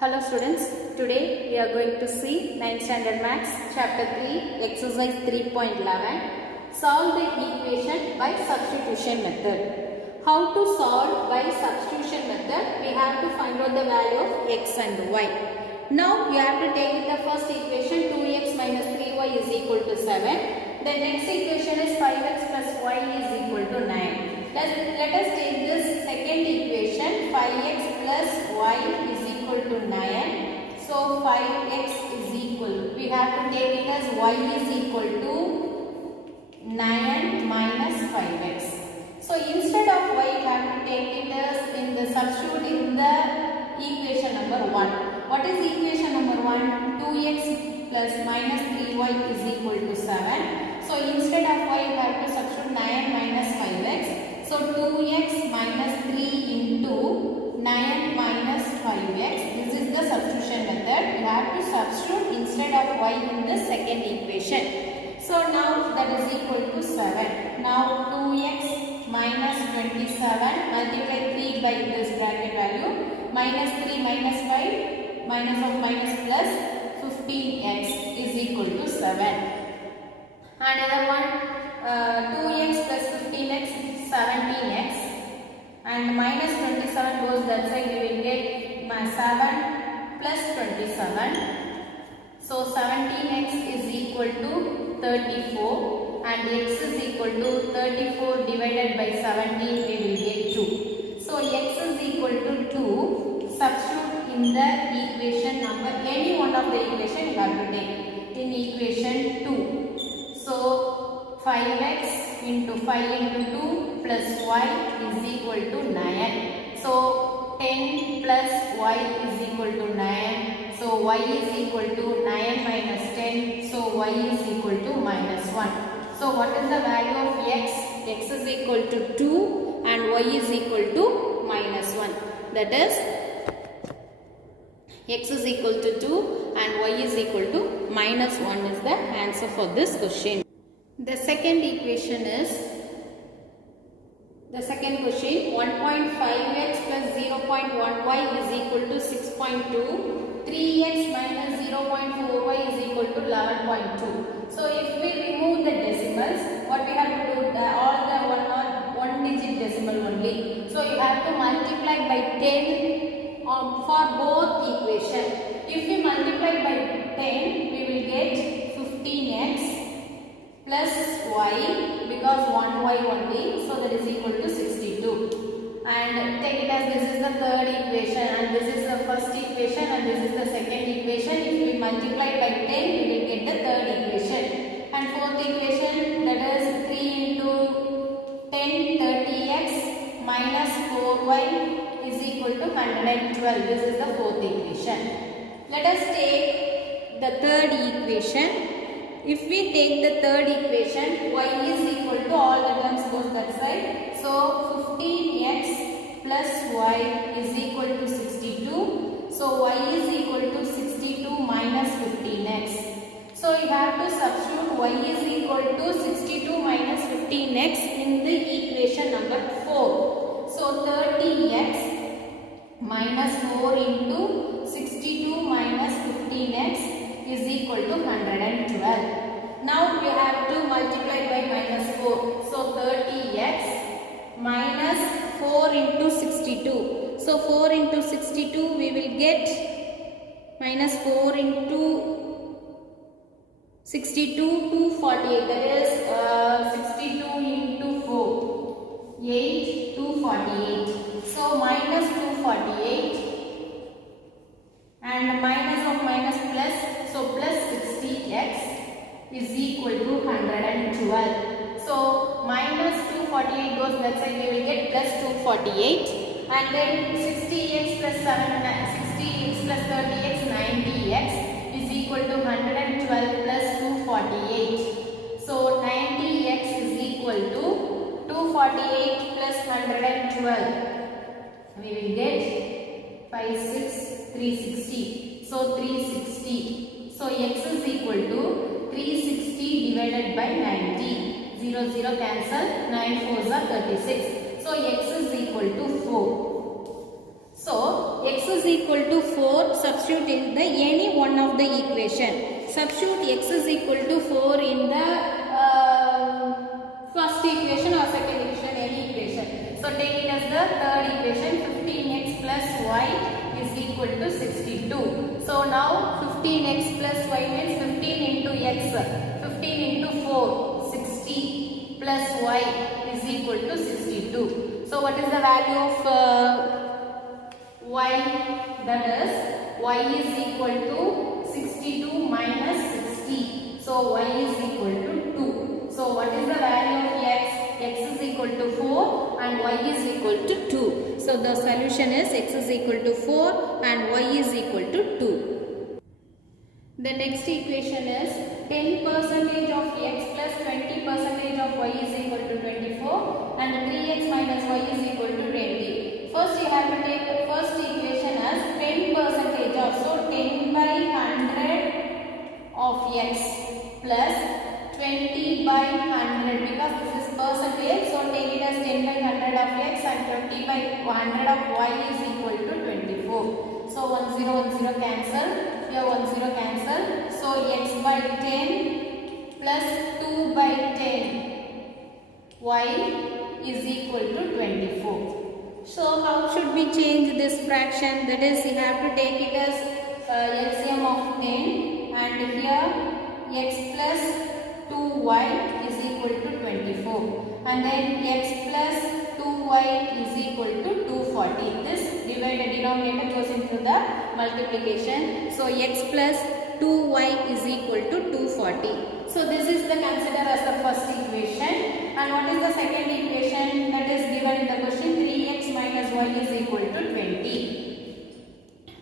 Hello students, today we are going to see 9th standard maths chapter 3 exercise 3.11 solve the equation by substitution method. How to solve by substitution method? We have to find out the value of x and y. Now we have to take the first equation 2x minus 3y is equal to 7. The next equation is 5x plus y is equal to 9. Let us take this second equation 5x plus y is equal to 9. So 5x is equal. We have to take it as y is equal to 9 minus 5x. So instead of y, we have to take it as in the substitute in the equation number 1. What is equation number 1? 2x plus minus 3y is equal to 7. So instead of y, we have to substitute 9 minus 5x. So 2x minus 3 into 9 minus 5x. This is the substitution method. We have to substitute instead of y in the second equation. So now that is equal to 7. Now 2x minus 27 multiply 3 by this bracket value. Minus 3 minus 5 minus of minus plus 15x is equal to 7. Another one 2x plus 15x 17x and minus 27 goes that side, we will get 7 plus 27. So 17x is equal to 34 and x is equal to 34 divided by 17, we will get 2. So x is equal to 2. Substitute in the equation number, any one of the equation you have to take in equation 2. So 5x into 5 into 2 plus y is equal to 9. So 10 plus y is equal to 9. So y is equal to 9 minus 10. So y is equal to minus 1. So what is the value of x? X is equal to 2 and y is equal to minus 1. That is x is equal to 2 and y is equal to minus 1 is the answer for this question. The second equation is, the second question 1.5x plus 0.1y is equal to 6.2. 3x minus 0.4y is equal to 11.2. So if we remove the decimals, what we have to do, all the one digit decimal only. So you have to multiply by 10 for both equation. If we multiply by 10, we will get 15x plus y because 1y only, so that is equal to 62. And take it as this is the third equation and this is the first equation and this is the second equation. If we multiply by 10, we will get the third equation. And fourth equation, that is 3 into 10, 30x minus 4y is equal to 112. This is the fourth equation. Let us take the third equation. If we take the third equation, y is equal to, all the terms goes that side. So 15x plus y is equal to 62. So y is equal to 62 minus 15x. So you have to substitute y is equal to 62 minus 15x in the equation number 4. So 30x minus 4 into 62 minus 15x is equal to 112. Now we have to multiply by minus 4. So 30x minus 4 into 62. So 4 into 62 we will get minus 4 into 62 248. That is 62 into 4. 8 248. So minus 248 and minus of minus plus. So plus 60x is equal to 112. So minus 248 goes that side, we will get plus 248. And then 60x plus 60x plus 30x 90x is equal to 112 plus 248. So 90x is equal to 248 plus 112. We will get 5, 6, 360. So 360. So x is equal to 360 divided by 90. 0, 0 cancel. 9 4s are 36. So x is equal to 4. So x is is equal to 4, substitute in the any one of the equation. Substitute x is equal to 4 in the first equation or second equation, any equation. So take it as the third equation. 15x plus y is equal to 62. So now 15x plus y means 15 into x. 15 into 4, 60 plus y is equal to 62. So what is the value of y? That is y is equal to 62 minus 60. So y is equal to 2. So what is the value of x? X is equal to 4 and y is equal to 2. So the solution is x is equal to 4 and y is equal to 2. The next equation is 10% of x plus 20% of y is equal to 24 and 3x minus y is equal to 20. First you have to take the first equation as 10% of, so 10 by 100 of x plus 20 by 100 because this is percentage, so take it as 10 by 100 of x and 20 by 100 of y is equal to 24. So 1 0 1 0 cancel. Here 1 0 cancel. So x by 10 plus 2 by 10 y is equal to 24. So how should we change this fraction? That is, you have to take it as LCM of 10 and here x plus 2y is equal to 24 and then x plus 2y is equal to 240. This divided denominator goes into the multiplication. So x plus 2y is equal to 240. So this is the consider as the first equation. And what is the second equation that is given in the question? 3x minus y is equal to 20.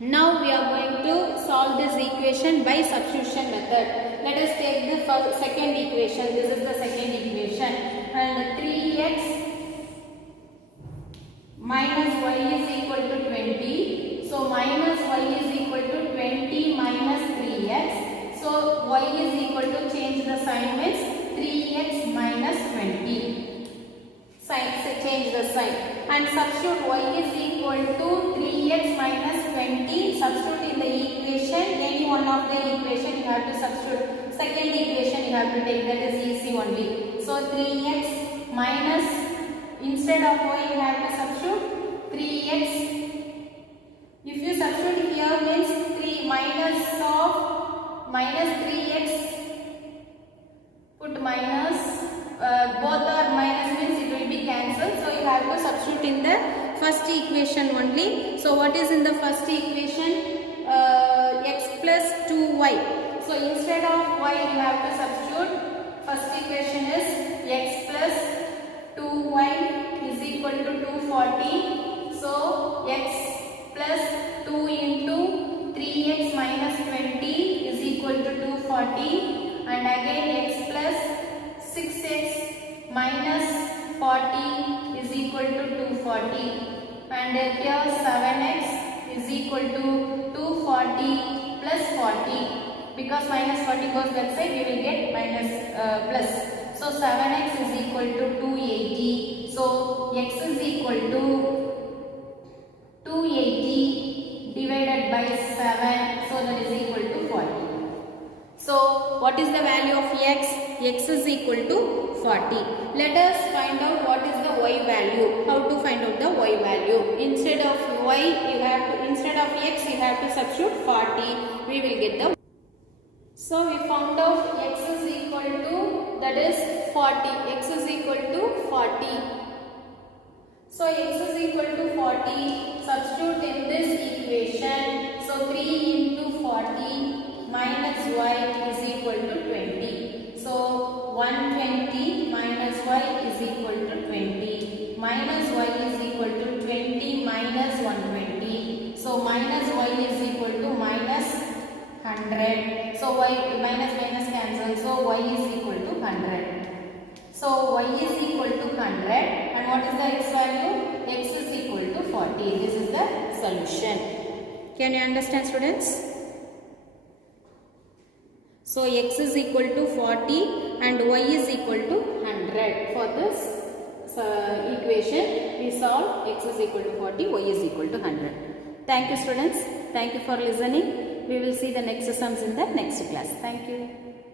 Now we are going to solve this equation by substitution method. Let us take the second equation. This is the second equation. And 3x minus y is equal to 20. So minus y is equal to 20 minus 3x. So y is equal to, change the sign, means 3x minus 20. Change the sign and substitute y is equal to 3x minus 20. Substitute in the equation, any one of the equation you have to substitute. Second equation you have to take, that is easy only. So 3x minus, instead of y you have to substitute 3x. If you substitute here means 3 minus of minus 3x, put minus, both are minus means it will be cancelled. So you have to substitute in the first equation only. So what is in the first equation? X plus 2y. So instead of y you have to substitute. First equation is x plus 2y is equal to 240. So x plus 2 into 3x minus 20 is equal to 240 and again x plus 6x minus 40 is equal to 240 and here 7x is equal to 240 plus 40, because minus 40 goes that side we will get minus plus. So 7x is equal to 280. So x is equal to 280 divided by 7, so that is equal to 40. So what is the value of x? X is equal to 40. Let us find out what is the y value. How to find out the y value? Instead of y you have to, instead of x you have to substitute 40. We will get the. So we found out x is equal to, that is 40. X is equal to 40. So x is equal to 40. Substitute in this equation. So 3 into 40 minus y is equal to 20. So 120 minus y is equal to 20. Minus y is equal to 20 minus 120. So minus y is equal to minus 100. So y minus minus cancel. So y is equal to 100. So y is equal to 100 and what is the x value? X is equal to 40. This is the solution. Can you understand, students? So x is equal to 40 and y is equal to 100. For this equation we solve x is equal to 40, y is equal to 100. Thank you students. Thank you for listening. We will see the next sums in the next class. Thank you.